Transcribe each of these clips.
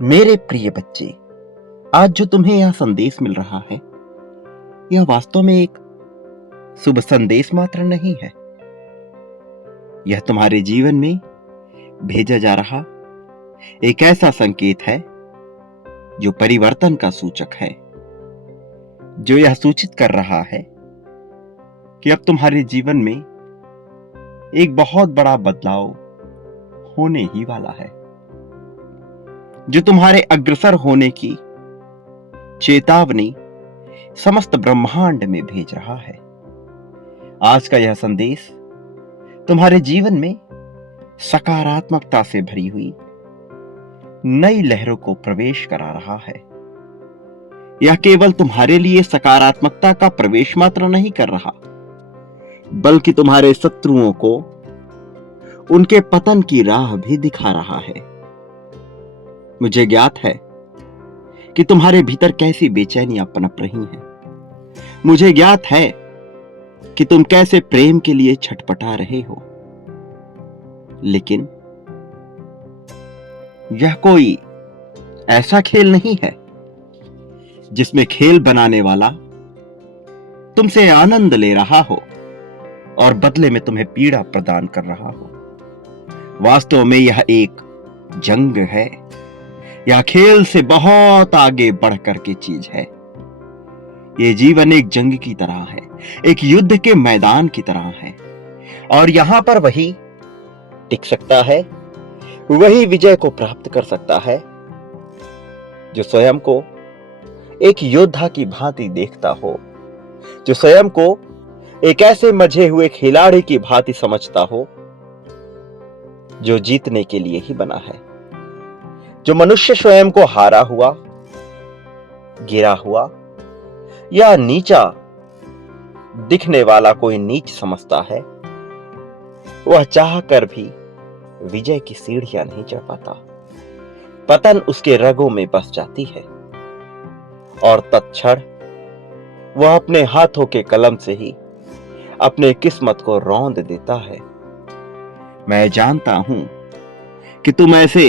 मेरे प्रिय बच्चे, आज जो तुम्हें यह संदेश मिल रहा है, यह वास्तव में एक शुभ संदेश मात्र नहीं है। यह तुम्हारे जीवन में भेजा जा रहा एक ऐसा संकेत है जो परिवर्तन का सूचक है, जो यह सूचित कर रहा है कि अब तुम्हारे जीवन में एक बहुत बड़ा बदलाव होने ही वाला है, जो तुम्हारे अग्रसर होने की चेतावनी समस्त ब्रह्मांड में भेज रहा है। आज का यह संदेश तुम्हारे जीवन में सकारात्मकता से भरी हुई नई लहरों को प्रवेश करा रहा है। यह केवल तुम्हारे लिए सकारात्मकता का प्रवेश मात्र नहीं कर रहा, बल्कि तुम्हारे शत्रुओं को उनके पतन की राह भी दिखा रहा है। मुझे ज्ञात है कि तुम्हारे भीतर कैसी बेचैनियां पनप रही हैं। मुझे ज्ञात है कि तुम कैसे प्रेम के लिए छटपटा रहे हो, लेकिन यह कोई ऐसा खेल नहीं है जिसमें खेल बनाने वाला तुमसे आनंद ले रहा हो और बदले में तुम्हें पीड़ा प्रदान कर रहा हो। वास्तव में यह एक जंग है। यह खेल से बहुत आगे बढ़कर के चीज है। यह जीवन एक जंग की तरह है, एक युद्ध के मैदान की तरह है, और यहां पर वही टिक सकता है, वही विजय को प्राप्त कर सकता है जो स्वयं को एक योद्धा की भांति देखता हो, जो स्वयं को एक ऐसे मजे हुए खिलाड़ी की भांति समझता हो जो जीतने के लिए ही बना है। जो मनुष्य स्वयं को हारा हुआ, गिरा हुआ या नीचा दिखने वाला कोई नीच समझता है, वह चाहकर भी विजय की सीढ़ियां नहीं चढ़ पाता। पतन उसके रगों में बस जाती है और तत्क्षण वह अपने हाथों के कलम से ही अपने किस्मत को रौंद देता है। मैं जानता हूं कि तुम ऐसे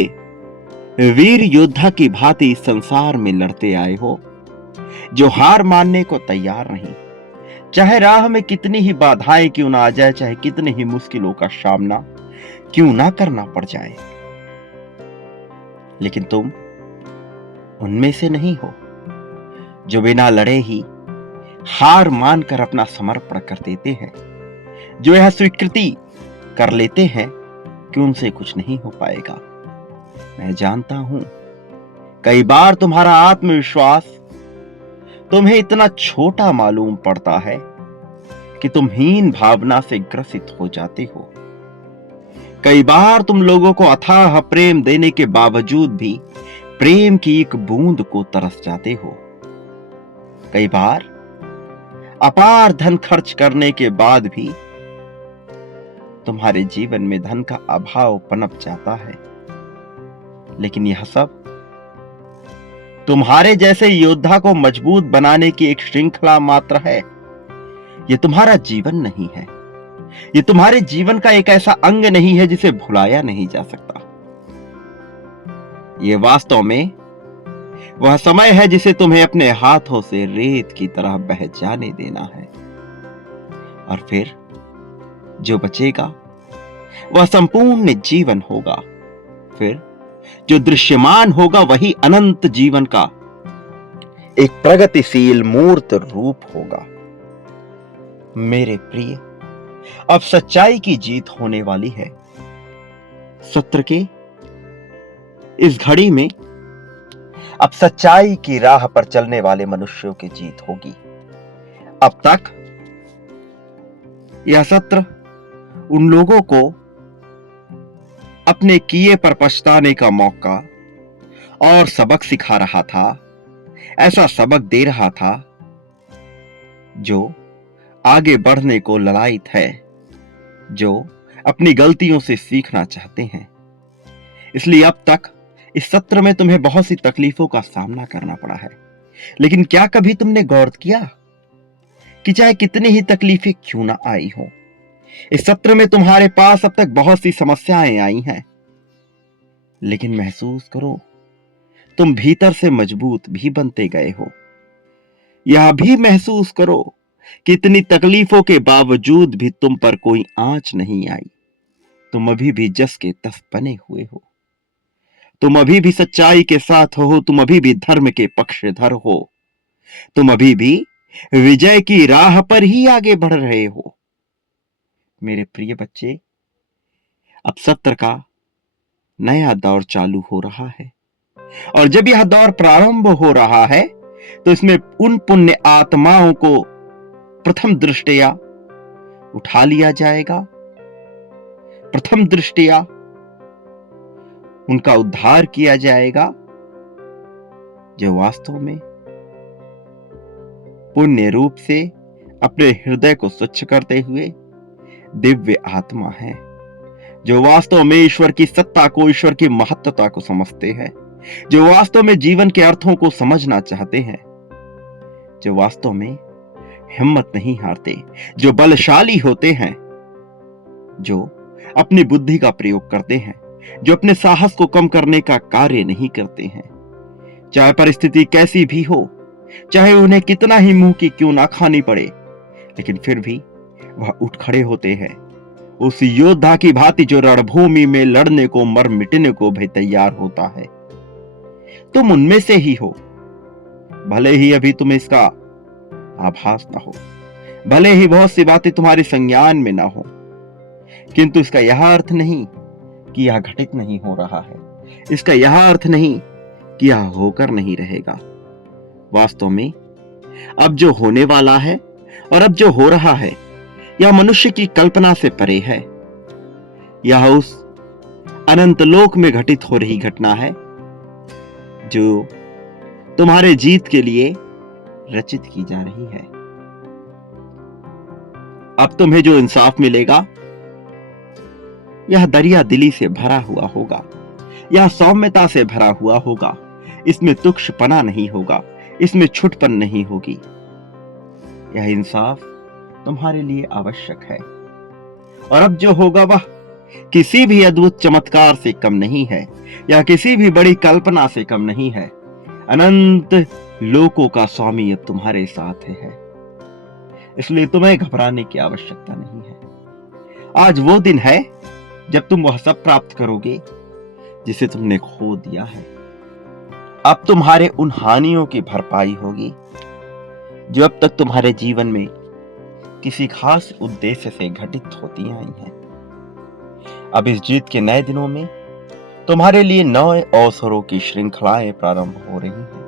वीर योद्धा की भांति संसार में लड़ते आए हो, जो हार मानने को तैयार नहीं, चाहे राह में कितनी ही बाधाएं क्यों ना आ जाए, चाहे कितनी ही मुश्किलों का सामना क्यों ना करना पड़ जाए। लेकिन तुम उनमें से नहीं हो जो बिना लड़े ही हार मानकर अपना समर्पण कर देते हैं, जो यह स्वीकृति कर लेते हैं कि उनसे कुछ नहीं हो पाएगा। मैं जानता हूं कई बार तुम्हारा आत्मविश्वास तुम्हें इतना छोटा मालूम पड़ता है कि तुम हीन भावना से ग्रसित हो जाते हो। कई बार तुम लोगों को अथाह प्रेम देने के बावजूद भी प्रेम की एक बूंद को तरस जाते हो। कई बार अपार धन खर्च करने के बाद भी तुम्हारे जीवन में धन का अभाव पनप जाता है। लेकिन यह सब तुम्हारे जैसे योद्धा को मजबूत बनाने की एक श्रृंखला मात्र है। यह तुम्हारा जीवन नहीं है। यह तुम्हारे जीवन का एक ऐसा अंग नहीं है जिसे भुलाया नहीं जा सकता। यह वास्तव में वह समय है जिसे तुम्हें अपने हाथों से रेत की तरह बह जाने देना है, और फिर जो बचेगा वह संपूर्ण जीवन होगा। फिर जो दृश्यमान होगा वही अनंत जीवन का एक प्रगतिशील मूर्त रूप होगा। मेरे प्रिय, अब सच्चाई की जीत होने वाली है। सत्य के इस घड़ी में अब सच्चाई की राह पर चलने वाले मनुष्यों की जीत होगी। अब तक यह सत्र उन लोगों को अपने किए पर पछताने का मौका और सबक सिखा रहा था, ऐसा सबक दे रहा था जो आगे बढ़ने को ललायित है, जो अपनी गलतियों से सीखना चाहते हैं। इसलिए अब तक इस सत्र में तुम्हें बहुत सी तकलीफों का सामना करना पड़ा है। लेकिन क्या कभी तुमने गौर किया कि चाहे कितनी ही तकलीफें क्यों ना आई हो, इस सत्र में तुम्हारे पास अब तक बहुत सी समस्याएं आई हैं, लेकिन महसूस करो तुम भीतर से मजबूत भी बनते गए हो। यह भी महसूस करो कि इतनी तकलीफों के बावजूद भी तुम पर कोई आंच नहीं आई। तुम अभी भी जस के तस बने हुए हो। तुम अभी भी सच्चाई के साथ हो। तुम अभी भी धर्म के पक्षधर हो। तुम अभी भी विजय की राह पर ही आगे बढ़ रहे हो। मेरे प्रिय बच्चे, अब सत्र का नया दौर चालू हो रहा है, और जब यह दौर प्रारंभ हो रहा है तो इसमें उन पुण्य आत्माओं को प्रथम दृष्टया उठा लिया जाएगा। प्रथम दृष्टया उनका उद्धार किया जाएगा, जो वास्तव में पुण्य रूप से अपने हृदय को स्वच्छ करते हुए दिव्य आत्मा है, जो वास्तव में ईश्वर की सत्ता को, ईश्वर की महत्वता को समझते हैं, जो वास्तव में जीवन के अर्थों को समझना चाहते हैं, जो वास्तव में हिम्मत नहीं हारते, जो बलशाली होते हैं, जो अपनी बुद्धि का प्रयोग करते हैं, जो अपने साहस को कम करने का कार्य नहीं करते हैं। चाहे परिस्थिति कैसी भी हो, चाहे उन्हें कितना ही मुंह की क्यों ना खानी पड़े, लेकिन फिर भी वह उठ खड़े होते हैं, उस योद्धा की भांति जो रणभूमि में लड़ने को, मर मिटने को भी तैयार होता है। तुम उनमें से ही हो। भले ही अभी तुम्हें इसका आभास ना हो, भले ही बहुत सी बातें तुम्हारे संज्ञान में ना हो, किंतु इसका यह अर्थ नहीं कि यह घटित नहीं हो रहा है। इसका यह अर्थ नहीं कि यह होकर नहीं रहेगा। वास्तव में अब जो होने वाला है और अब जो हो रहा है, यह मनुष्य की कल्पना से परे है। यह उस अनंत लोक में घटित हो रही घटना है जो तुम्हारे जीत के लिए रचित की जा रही है। अब तुम्हें जो इंसाफ मिलेगा, यह दरिया दिली से भरा हुआ होगा, यह सौम्यता से भरा हुआ होगा। इसमें तुच्छपना नहीं होगा, इसमें छुटपन नहीं होगी। यह इंसाफ तुम्हारे लिए आवश्यक है, और अब जो होगा वह किसी भी अद्भुत चमत्कार से कम नहीं है, या किसी भी बड़ी कल्पना से कम नहीं है। अनंत लोकों का स्वामी अब तुम्हारे साथ है, इसलिए तुम्हें घबराने की आवश्यकता नहीं है। आज वो दिन है जब तुम वह सब प्राप्त करोगे जिसे तुमने खो दिया है। अब तुम्हारे उन हानियों की भरपाई होगी जो अब तक तुम्हारे जीवन में किसी खास उद्देश्य से घटित होती आई हैं। अब इस जीत के नए दिनों में तुम्हारे लिए नए अवसरों की श्रृंखलाएं प्रारंभ हो रही हैं,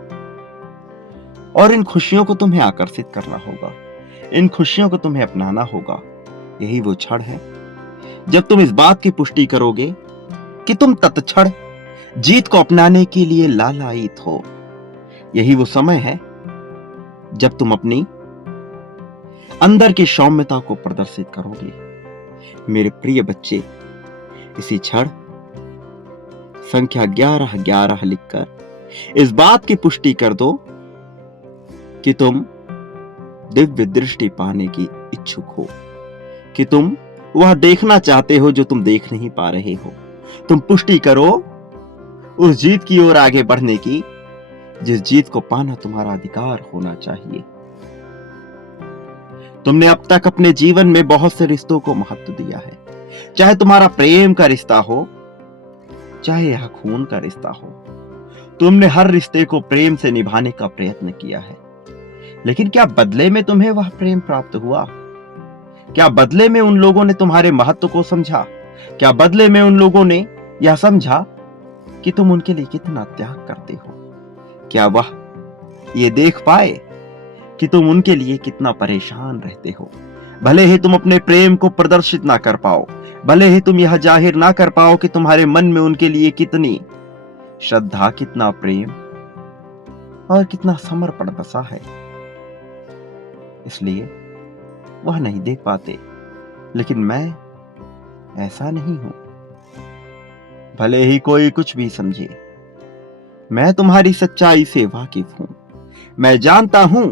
और इन खुशियों को तुम्हें आकर्षित करना होगा, इन खुशियों को तुम्हें अपनाना होगा। यही वो क्षण है जब तुम इस बात की पुष्टि करोगे कि तुम तत्क्षण जीत को अपनाने के लिए लालायित हो। यही वो समय है जब तुम अपनी अंदर की सौम्यता को प्रदर्शित करोगे। मेरे प्रिय बच्चे, इसी क्षण संख्या 1111 लिखकर इस बात की पुष्टि कर दो कि तुम दिव्य दृष्टि पाने की इच्छुक हो, कि तुम वह देखना चाहते हो जो तुम देख नहीं पा रहे हो। तुम पुष्टि करो उस जीत की ओर आगे बढ़ने की, जिस जीत को पाना तुम्हारा अधिकार होना चाहिए। तुमने अब तक अपने जीवन में बहुत से रिश्तों को महत्व दिया है, चाहे तुम्हारा प्रेम का रिश्ता हो, चाहे यह खून का रिश्ता हो। तुमने हर रिश्ते को प्रेम से निभाने का प्रयत्न किया है, लेकिन क्या बदले में तुम्हें वह प्रेम प्राप्त हुआ? क्या बदले में उन लोगों ने तुम्हारे महत्व को समझा? क्या बदले में उन लोगों ने यह समझा कि तुम उनके लिए कितना त्याग करते हो? क्या वह ये देख पाए कि तुम उनके लिए कितना परेशान रहते हो? भले ही तुम अपने प्रेम को प्रदर्शित ना कर पाओ, भले ही तुम यह जाहिर ना कर पाओ कि तुम्हारे मन में उनके लिए कितनी श्रद्धा, कितना प्रेम और कितना समर्पण बसा है, इसलिए वह नहीं देख पाते। लेकिन मैं ऐसा नहीं हूं। भले ही कोई कुछ भी समझे, मैं तुम्हारी सच्चाई से वाकिफ हूं। मैं जानता हूं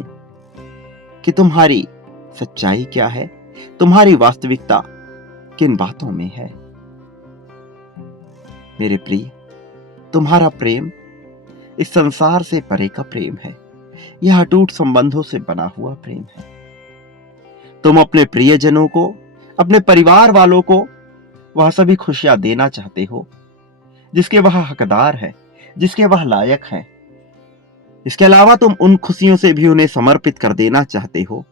कि तुम्हारी सच्चाई क्या है, तुम्हारी वास्तविकता किन बातों में है। मेरे प्रिय, तुम्हारा प्रेम इस संसार से परे का प्रेम है। यह अटूट संबंधों से बना हुआ प्रेम है। तुम अपने प्रियजनों को, अपने परिवार वालों को वह सभी खुशियां देना चाहते हो जिसके वह हकदार है, जिसके वह लायक है। इसके अलावा तुम उन खुशियों से भी उन्हें समर्पित कर देना चाहते हो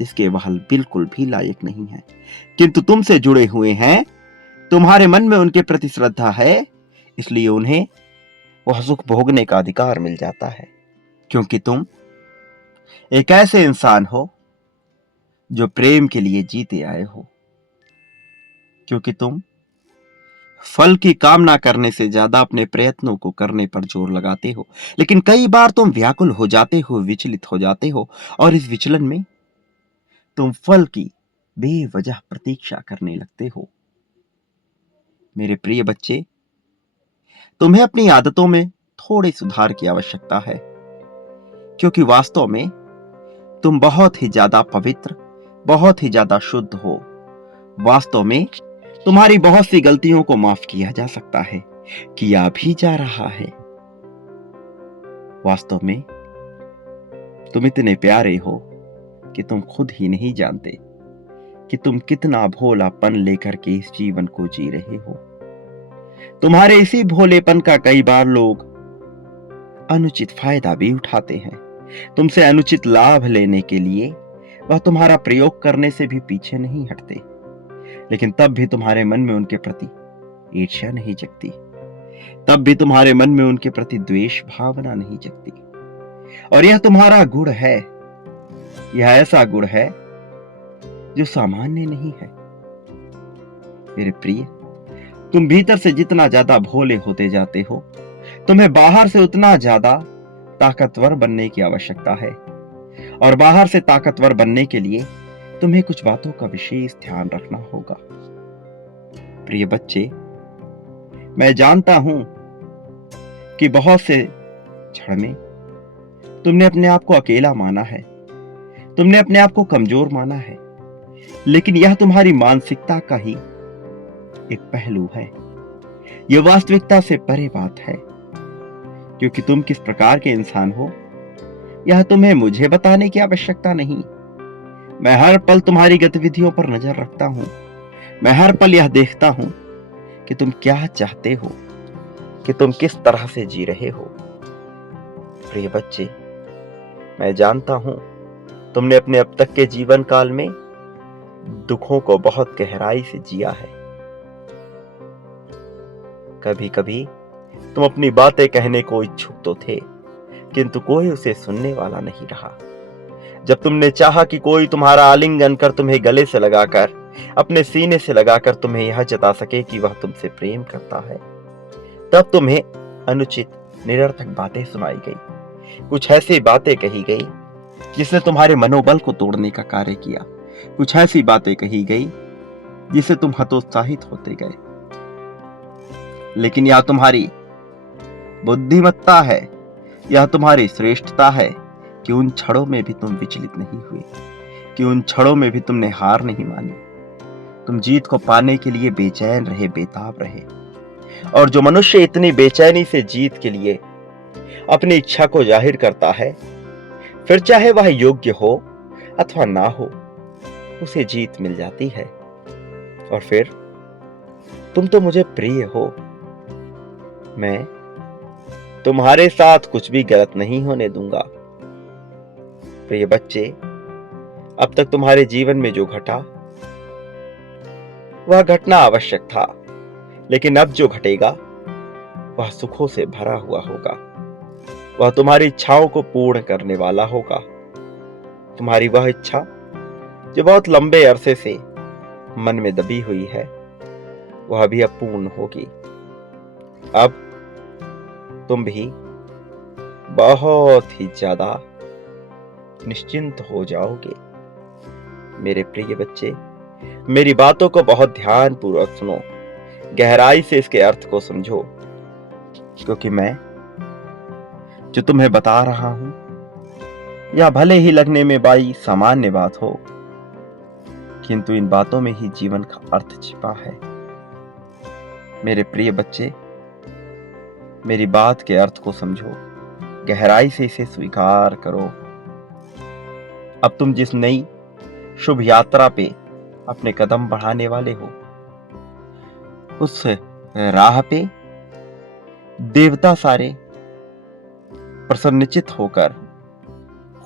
जिसके वह बिल्कुल भी लायक नहीं है, किंतु तुमसे जुड़े हुए हैं। तुम्हारे मन में उनके प्रति श्रद्धा है, इसलिए उन्हें वह सुख भोगने का अधिकार मिल जाता है। क्योंकि तुम एक ऐसे इंसान हो जो प्रेम के लिए जीते आए हो। क्योंकि तुम फल की कामना करने से ज्यादा अपने प्रयत्नों को करने पर जोर लगाते हो, लेकिन कई बार तुम व्याकुल हो जाते हो, विचलित हो जाते हो, और इस विचलन में तुम फल की बेवजह प्रतीक्षा करने लगते हो। मेरे प्रिय बच्चे, तुम्हें अपनी आदतों में थोड़े सुधार की आवश्यकता है, क्योंकि वास्तव में तुम बहुत ही ज्यादा पवित्र, बहुत ही ज्यादा शुद्ध हो। वास्तव में तुम्हारी बहुत सी गलतियों को माफ किया जा सकता है, किया भी जा रहा है। वास्तव में तुम इतने प्यारे हो कि तुम खुद ही नहीं जानते कि तुम कितना भोलापन लेकर के इस जीवन को जी रहे हो। तुम्हारे इसी भोलेपन का कई बार लोग अनुचित फायदा भी उठाते हैं। तुमसे अनुचित लाभ लेने के लिए वह तुम्हारा प्रयोग करने से भी पीछे नहीं हटते, लेकिन तब भी तुम्हारे मन में उनके प्रति ईर्ष्या नहीं जगती, तब भी तुम्हारे मन में उनके प्रति द्वेष भावना नहीं जगती। और यह तुम्हारा गुण है, यह ऐसा गुण है जो सामान्य नहीं है। मेरे प्रिय, तुम भीतर से जितना ज्यादा भोले होते जाते हो, तुम्हें बाहर से उतना ज्यादा ताकतवर बनने की आवश्यकता है। और बाहर से ताकतवर बनने के लिए तुम्हें कुछ बातों का विशेष ध्यान रखना होगा। प्रिय बच्चे, मैं जानता हूं कि बहुत से क्षण में तुमने अपने आप को अकेला माना है, तुमने अपने आप को कमजोर माना है, लेकिन यह तुम्हारी मानसिकता का ही एक पहलू है। यह वास्तविकता से परे बात है, क्योंकि तुम किस प्रकार के इंसान हो यह तुम्हें मुझे बताने की आवश्यकता नहीं। मैं हर पल तुम्हारी गतिविधियों पर नजर रखता हूं। मैं हर पल यह देखता हूं कि तुम क्या चाहते हो, कि तुम किस तरह से जी रहे हो। प्रिय बच्चे, मैं जानता हूं तुमने अपने अब तक के जीवन काल में दुखों को बहुत गहराई से जिया है। कभी कभी तुम अपनी बातें कहने को इच्छुक तो थे, किंतु कोई उसे सुनने वाला नहीं रहा। जब तुमने चाहा कि कोई तुम्हारा आलिंगन कर तुम्हें गले से लगाकर, अपने सीने से लगाकर तुम्हें यह जता सके कि वह तुमसे प्रेम करता है, तब तुम्हें अनुचित निरर्थक बातें सुनाई गई। कुछ ऐसी बातें कही गई जिसने तुम्हारे मनोबल को तोड़ने का कार्य किया। कुछ ऐसी बातें कही गई जिससे तुम हतोत्साहित होते गए। लेकिन यह तुम्हारी बुद्धिमत्ता है, यह तुम्हारी श्रेष्ठता है कि उन क्षणों में भी तुम विचलित नहीं हुए, कि उन क्षणों में भी तुमने हार नहीं मानी। तुम जीत को पाने के लिए बेचैन रहे, बेताब रहे। और जो मनुष्य इतनी बेचैनी से जीत के लिए अपनी इच्छा को जाहिर करता है, फिर चाहे वह योग्य हो अथवा ना हो, उसे जीत मिल जाती है। और फिर तुम तो मुझे प्रिय हो। मैं तुम्हारे साथ कुछ भी गलत नहीं होने दूंगा। प्रिय बच्चे, अब तक तुम्हारे जीवन में जो घटा वह घटना आवश्यक था, लेकिन अब जो घटेगा वह सुखों से भरा हुआ होगा। वह तुम्हारी इच्छाओं को पूर्ण करने वाला होगा। तुम्हारी वह इच्छा जो बहुत लंबे अरसे से मन में दबी हुई है, वह भी अब पूर्ण होगी। अब तुम भी बहुत ही ज्यादा निश्चिंत हो जाओगे। मेरे प्रिय बच्चे, मेरी बातों को बहुत ध्यानपूर्वक सुनो, गहराई से इसके अर्थ को समझो, क्योंकि मैं जो तुम्हें बता रहा हूं या भले ही लगने में बड़ी सामान्य बात हो, किंतु इन बातों में ही जीवन का अर्थ छिपा है। मेरे प्रिय बच्चे, मेरी बात के अर्थ को समझो, गहराई से इसे स्वीकार करो। अब तुम जिस नई शुभ यात्रा पे अपने कदम बढ़ाने वाले हो, उस राह पे देवता सारे प्रसन्नचित होकर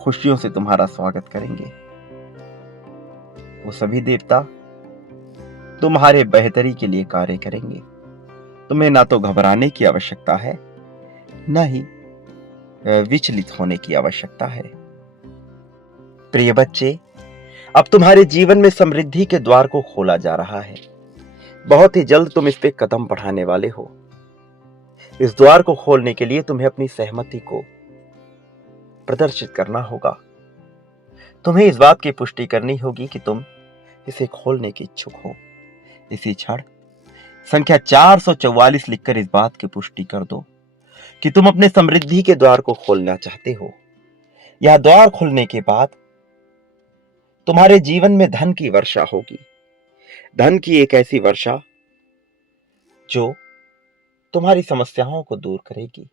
खुशियों से तुम्हारा स्वागत करेंगे। वो सभी देवता तुम्हारे बेहतरी के लिए कार्य करेंगे। तुम्हें ना तो घबराने की आवश्यकता है, ना ही विचलित होने की आवश्यकता है। प्रिय बच्चे, अब तुम्हारे जीवन में समृद्धि के द्वार को खोला जा रहा है। बहुत ही जल्द तुम इस पे कदम बढ़ाने वाले हो। इस द्वार को खोलने के लिए तुम्हें अपनी सहमति को प्रदर्शित करना होगा। तुम्हें इस बात की पुष्टि करनी होगी कि तुम इसे खोलने के इच्छुक हो। इसी क्षण संख्या 444 लिखकर इस बात की पुष्टि कर दो कि तुम अपने समृद्धि के द्वार को खोलना चाहते हो। यह द्वार खुलने के बाद तुम्हारे जीवन में धन की वर्षा होगी। धन की एक ऐसी वर्षा जो तुम्हारी समस्याओं को दूर करेगी।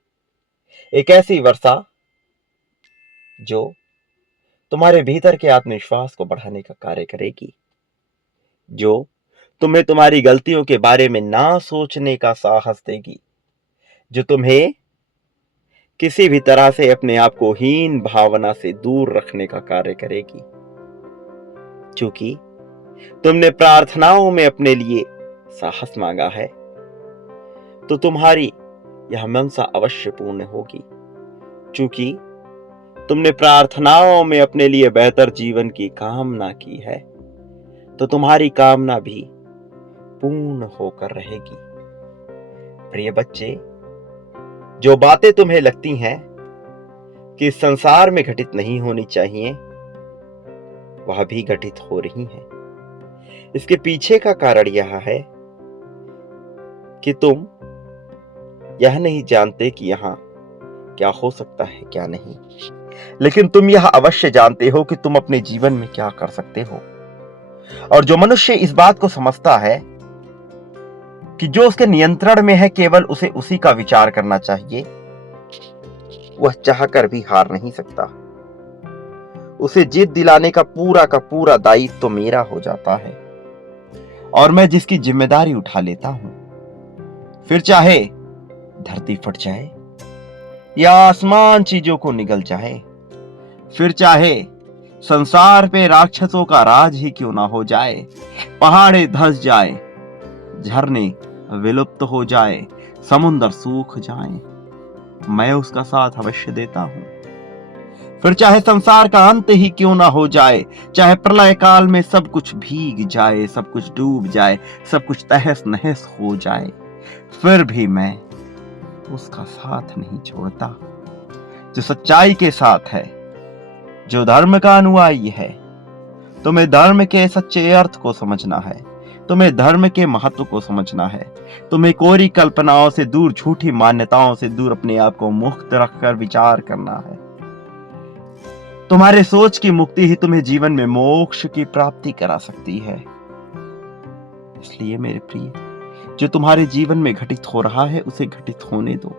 एक ऐसी वर्षा जो तुम्हारे भीतर के आत्मविश्वास को बढ़ाने का कार्य करेगी, जो तुम्हें तुम्हारी गलतियों के बारे में ना सोचने का साहस देगी, जो तुम्हें किसी भी तरह से अपने आप को हीन भावना से दूर रखने का कार्य करेगी। क्योंकि तुमने प्रार्थनाओं में अपने लिए साहस मांगा है, तो तुम्हारी यह मनसा अवश्य पूर्ण होगी। क्योंकि तुमने प्रार्थनाओं में अपने लिए बेहतर जीवन की कामना की है, तो तुम्हारी कामना भी पूर्ण होकर रहेगी। प्रिय बच्चे, जो बातें तुम्हें लगती हैं कि इस संसार में घटित नहीं होनी चाहिए, वह भी घटित हो रही हैं। इसके पीछे का कारण यह है कि तुम यह नहीं जानते कि यहां क्या हो सकता है, क्या नहीं, लेकिन तुम यह अवश्य जानते हो कि तुम अपने जीवन में क्या कर सकते हो। और जो मनुष्य इस बात को समझता है कि जो उसके नियंत्रण में है, केवल उसे उसी का विचार करना चाहिए, वह चाहकर भी हार नहीं सकता। उसे जीत दिलाने का पूरा दायित्व तो मेरा हो जाता है, और मैं जिसकी जिम्मेदारी उठा लेता हूं। फिर चाहे धरती फट जाए या आसमान चीजों को निगल जाए, फिर चाहे संसार पे राक्षसों का राज ही क्यों ना हो जाए, पहाड़े धंस जाए, झरने विलुप्त हो जाए, समुद्र सूख जाए, मैं उसका साथ अवश्य देता हूं। फिर चाहे संसार का अंत ही क्यों ना हो जाए, चाहे प्रलय काल में सब कुछ भीग जाए, सब कुछ डूब जाए, सब कुछ तहस नहस हो जाए, फिर भी मैं उसका साथ नहीं छोड़ता। जो सच्चाई के साथ है, जो धर्म का अनुयायी है, तुम्हें धर्म के सच्चे अर्थ को समझना है, तुम्हें धर्म के महत्व को समझना है, तुम्हें कोरी कल्पनाओं से दूर, झूठी मान्यताओं से दूर अपने आप को मुक्त रखकर विचार करना है। तुम्हारे सोच की मुक्ति ही तुम्हें जीवन में मोक्ष की प्राप्ति करा सकती है। इसलिए मेरे प्रिय, जो तुम्हारे जीवन में घटित हो रहा है, उसे घटित होने दो।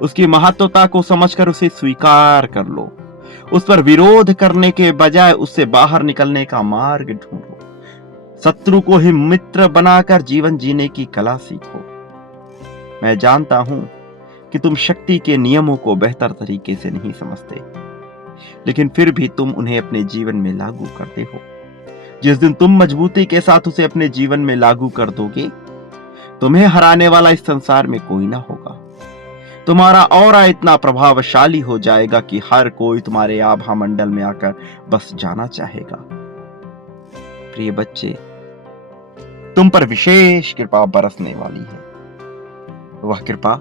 उसकी महत्वता को समझकर उसे स्वीकार कर लो। उस पर विरोध करने के बजाय उससे बाहर निकलने का मार्ग ढूंढो। शत्रु को ही मित्र बनाकर जीवन जीने की कला सीखो। मैं जानता हूं कि तुम शक्ति के नियमों को बेहतर तरीके से नहीं समझते, लेकिन फिर भी तुम उन्हें अपने जीवन में लागू करते हो। जिस दिन तुम मजबूती के साथ उसे अपने जीवन में लागू कर दोगे, तुम्हें हराने वाला इस संसार में कोई ना होगा। तुम्हारा ऑरा इतना प्रभावशाली हो जाएगा कि हर कोई तुम्हारे आभा मंडल में आकर बस जाना चाहेगा। प्रिय बच्चे, तुम पर विशेष कृपा बरसने वाली है। वह कृपा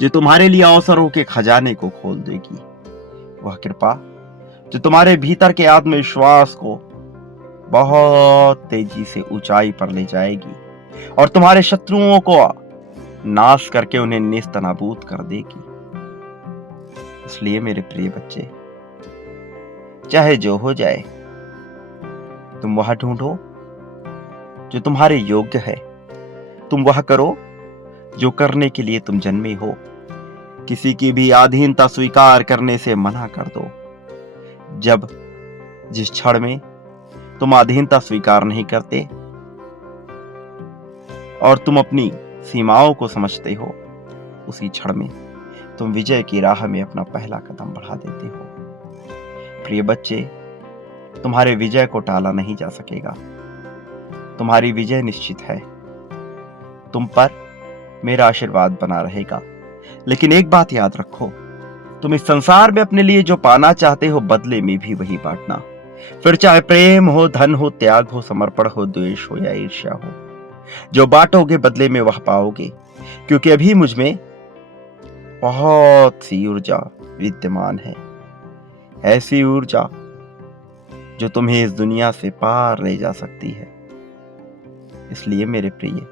जो तुम्हारे लिए अवसरों के खजाने को खोल देगी। वह कृपा जो तुम्हारे भीतर के आत्मविश्वास को बहुत तेजी से ऊंचाई पर ले जाएगी और तुम्हारे शत्रुओं को नाश करके उन्हें नेस्तनाबूद कर देगी। इसलिए मेरे प्रिय बच्चे, चाहे जो हो जाए, तुम वह ढूंढो जो तुम्हारे योग्य है। तुम वह करो जो करने के लिए तुम जन्मे हो। किसी की भी अधीनता स्वीकार करने से मना कर दो। जिस क्षण में तुम अधीनता स्वीकार नहीं करते और तुम अपनी सीमाओं को समझते हो, उसी क्षण में तुम विजय की राह में अपना पहला कदम बढ़ा देते हो। प्रिय बच्चे, तुम्हारे विजय को टाला नहीं जा सकेगा। तुम्हारी विजय निश्चित है। तुम पर मेरा आशीर्वाद बना रहेगा। लेकिन एक बात याद रखो, तुम इस संसार में अपने लिए जो पाना चाहते हो, बदले में भी वही बांटना। फिर चाहे प्रेम हो, धन हो, त्याग हो, समर्पण हो, द्वेष हो या ईर्ष्या हो, जो बांटोगे बदले में वह पाओगे। क्योंकि अभी मुझ में बहुत सी ऊर्जा विद्यमान है, ऐसी ऊर्जा जो तुम्हें इस दुनिया से पार ले जा सकती है। इसलिए मेरे प्रिय,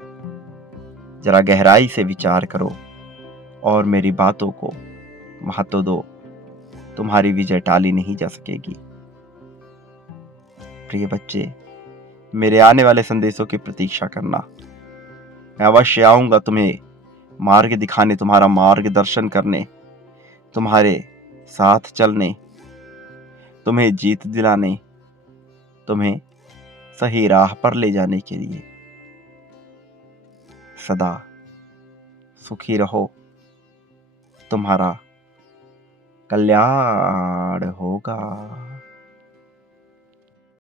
जरा गहराई से विचार करो और मेरी बातों को महत्व दो। तुम्हारी विजय टाली नहीं जा सकेगी। प्रिय बच्चे, मेरे आने वाले संदेशों की प्रतीक्षा करना। मैं अवश्य आऊंगा तुम्हें मार्ग दिखाने, तुम्हारा मार्गदर्शन करने, तुम्हारे साथ चलने, तुम्हें जीत दिलाने, तुम्हें सही राह पर ले जाने के लिए। सदा सुखी रहो, तुम्हारा कल्याण होगा।